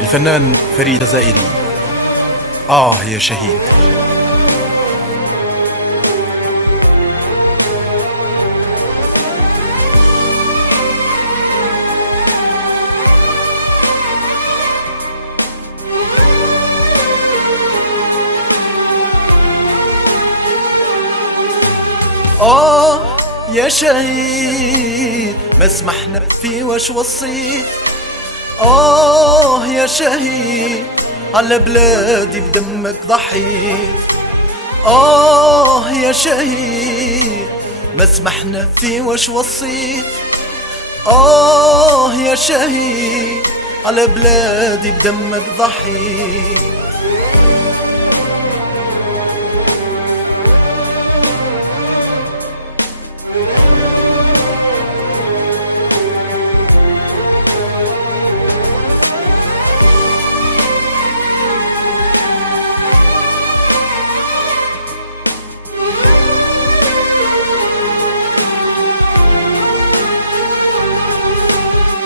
الفنان فريد الجزائري. آه يا شهيد. يا شهيد ما سمحنا في واش وصيت. يا شهيد على بلادي بدمك ضحيت. يا شهيد ما سمحنا في واش وصيت. يا شهيد على بلادي بدمك ضحيت.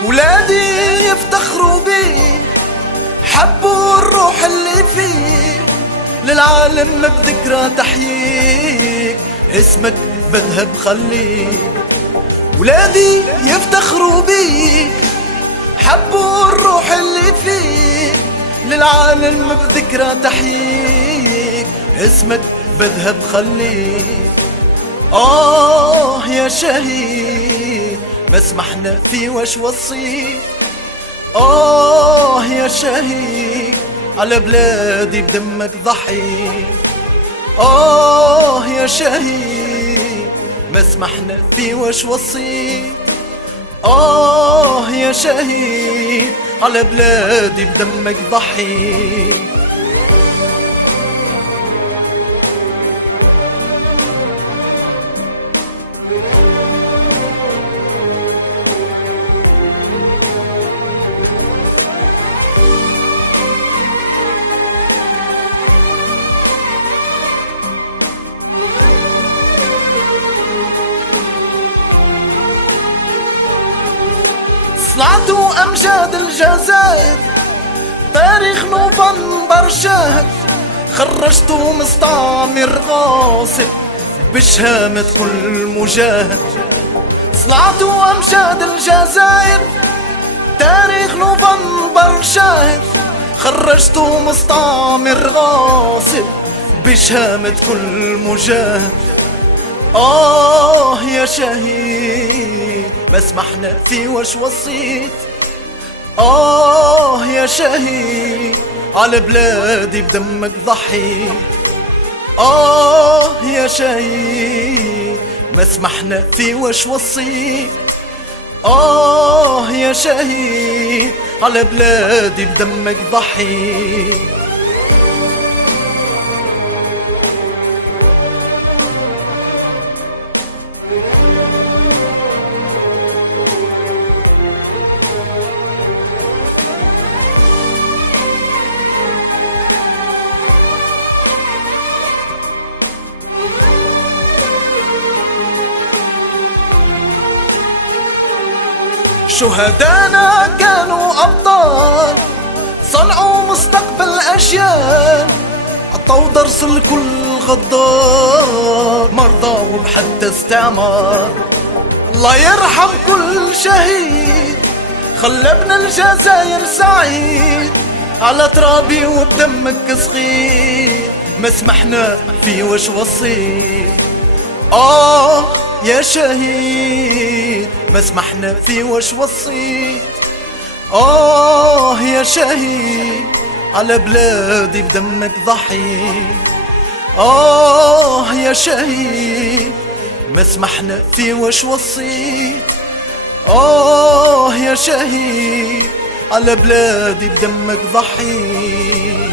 ولادي يفتخروا بي، حبوا الروح اللي فيه، للعالم بذكرى تحييك، اسمك بذهب خليك. ولادي يفتخروا بيك، حبوا الروح اللي فيه، للعالم بذكرى تحييك، اسمك بذهب خليك. يا شهيد ما سمحنا في واش وصيت. يا شهيد على بلادي بدمك ضحيت. يا شهيد ما سمحنا في واش وصيت. يا شهيد على بلادي بدمك ضحيت. صنعتوا أمجاد الجزائر، تاريخ نوفمبر شاهد، خرجتوا مستعمر غاصب بشهامة كل مجاهد. صنعتوا أمجاد الجزائر، تاريخ نوفمبر شاهد، خرجتوا مستعمر غاصب بشهامة كل مجاهد. يا شهيد ما سمحنا في واش وصيت. يا شهيد على بلادي بدمك ضحيت. يا شهيد ما سمحنا في واش وصيت. يا شهيد على بلادي بدمك ضحيت. شهدانا كانوا أبطال، صنعوا مستقبل أجيال، عطوا درس لكل غدار، مرضى وبحتى استعمار. الله يرحم كل شهيد خلى ابن الجزائر سعيد، على ترابي وبدمك صغير ما سمحنا في واش وصيت. يا شهيد ما سمحنا في واش وصيت. يا شهيد على بلادي بدمك ضحيت. يا شهيد ما سمحنا في واش وصيت. يا شهيد على بلادي بدمك ضحيت.